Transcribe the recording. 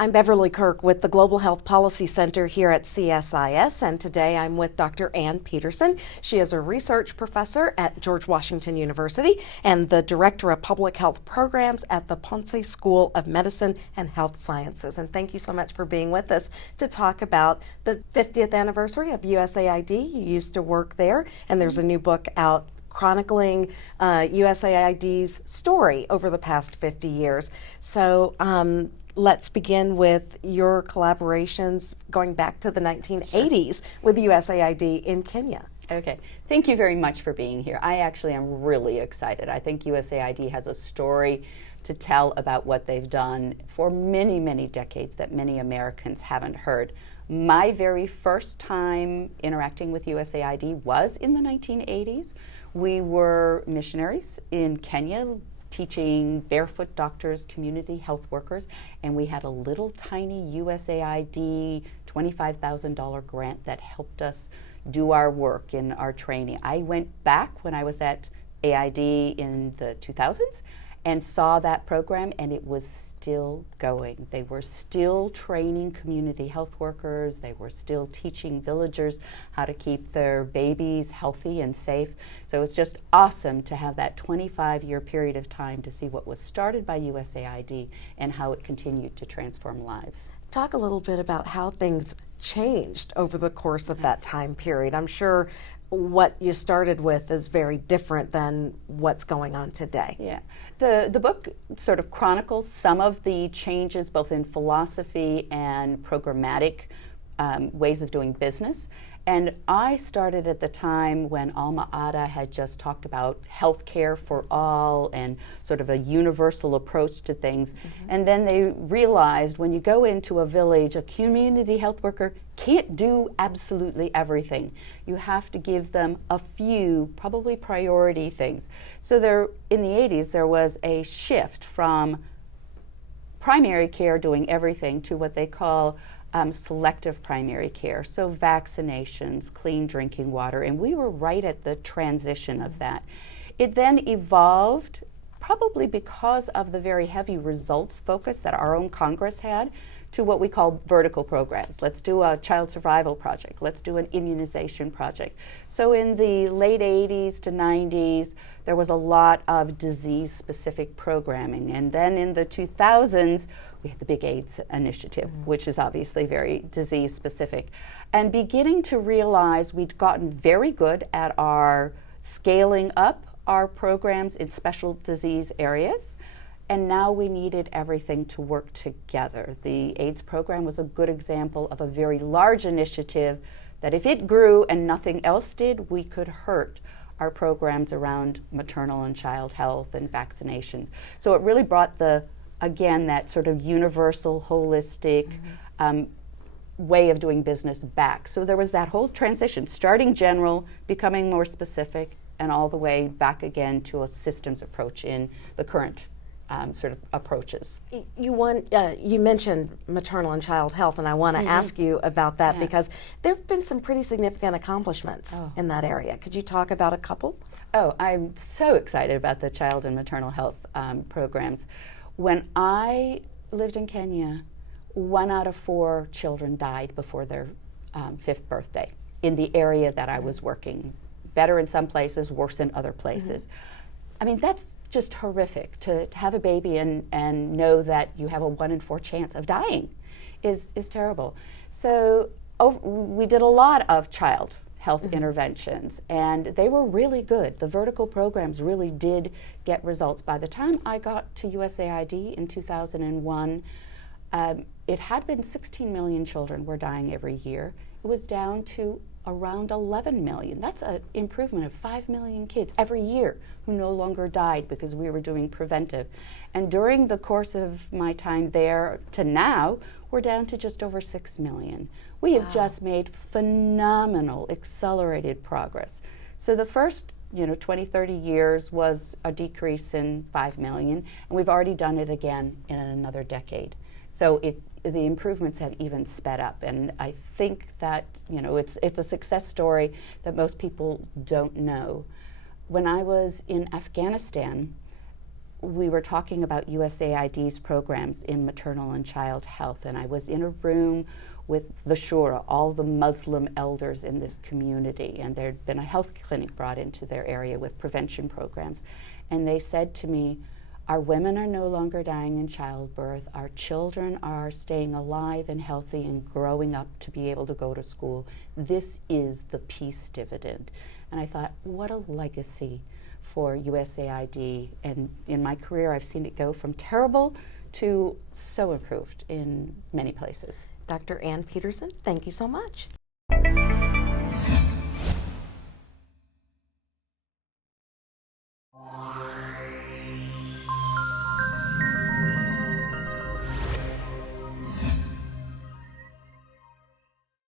I'm Beverly Kirk with the Global Health Policy Center here at CSIS, and today I'm with Dr. Ann Peterson. She is a research professor at George Washington University and the Director of Public Health Programs at the Ponce School of Medicine and Health Sciences. And thank you so much for being with us to talk about the 50th anniversary of USAID. You used to work there, and there's a new book out chronicling USAID's story over the past 50 years. So let's begin with your collaborations going back to the 1980s with USAID in Kenya. Okay, thank you very much for being here. I actually am really excited. I think USAID has a story to tell about what they've done for many, many decades that many Americans haven't heard. My very first time interacting with USAID was in the 1980s. We were missionaries in Kenya, teaching barefoot doctors, community health workers, and we had a little tiny USAID $25,000 grant that helped us do our work in our training. I went back when I was at AID in the 2000s and saw that program, and it was still going. They were still training community health workers. They were still teaching villagers how to keep their babies healthy and safe. So it's just awesome to have that 25-year period of time to see what was started by USAID and how it continued to transform lives. Talk a little bit about how things changed over the course of that time period. I'm sure what you started with is very different than what's going on today. Yeah, the book sort of chronicles some of the changes both in philosophy and programmatic ways of doing business. And I started at the time when Alma Ata had just talked about health care for all and sort of a universal approach to things. Mm-hmm. And then they realized when you go into a village, a community health worker can't do absolutely everything. You have to give them a few, probably priority things. So there, in the 80s, there was a shift from primary care doing everything to what they call selective primary care, so vaccinations, clean drinking water, and we were right at the transition of that. It then evolved, probably because of the very heavy results focus that our own Congress had, to what we call vertical programs. Let's do a child survival project. Let's do an immunization project. So in the late 80s to 90s, there was a lot of disease-specific programming. And then in the 2000s, we had the big AIDS initiative, which is obviously very disease-specific. And beginning to realize we'd gotten very good at our scaling up our programs in special disease areas. And now we needed everything to work together. The AIDS program was a good example of a very large initiative that if it grew and nothing else did, we could hurt our programs around maternal and child health and vaccinations. So it really brought again, that sort of universal, holistic way of doing business back. So there was that whole transition, starting general, becoming more specific, and all the way back again to a systems approach in the current sort of approaches. You mentioned maternal and child health, and I want to ask you about that because there have been some pretty significant accomplishments in that area. Could you talk about a couple? Oh, I'm so excited about the child and maternal health programs. When I lived in Kenya, 1 out of 4 children died before their 5th birthday in the area that I was working. Better in some places, worse in other places. I mean, that's just horrific to have a baby and know that you have a 1 in 4 chance of dying is terrible. So we did a lot of child health interventions, and they were really good. The vertical programs really did get results. By the time I got to USAID in 2001, it had been 16 million children were dying every year. It was down to around 11 million. That's an improvement of 5 million kids every year who no longer died because we were doing preventive. And during the course of my time there to now, we're down to just over 6 million. We have just made phenomenal accelerated progress. So the first 20, 30 years was a decrease in 5 million, and we've already done it again in another decade. So the improvements have even sped up, and I think that it's a success story that most people don't know. When I was in Afghanistan, we were talking about USAID's programs in maternal and child health, and I was in a room with the Shura, all the Muslim elders in this community, and there'd been a health clinic brought into their area with prevention programs. And they said to me, our women are no longer dying in childbirth, our children are staying alive and healthy and growing up to be able to go to school. This is the peace dividend. And I thought, what a legacy for USAID. And in my career, I've seen it go from terrible to so improved in many places. Dr. Ann Peterson, thank you so much.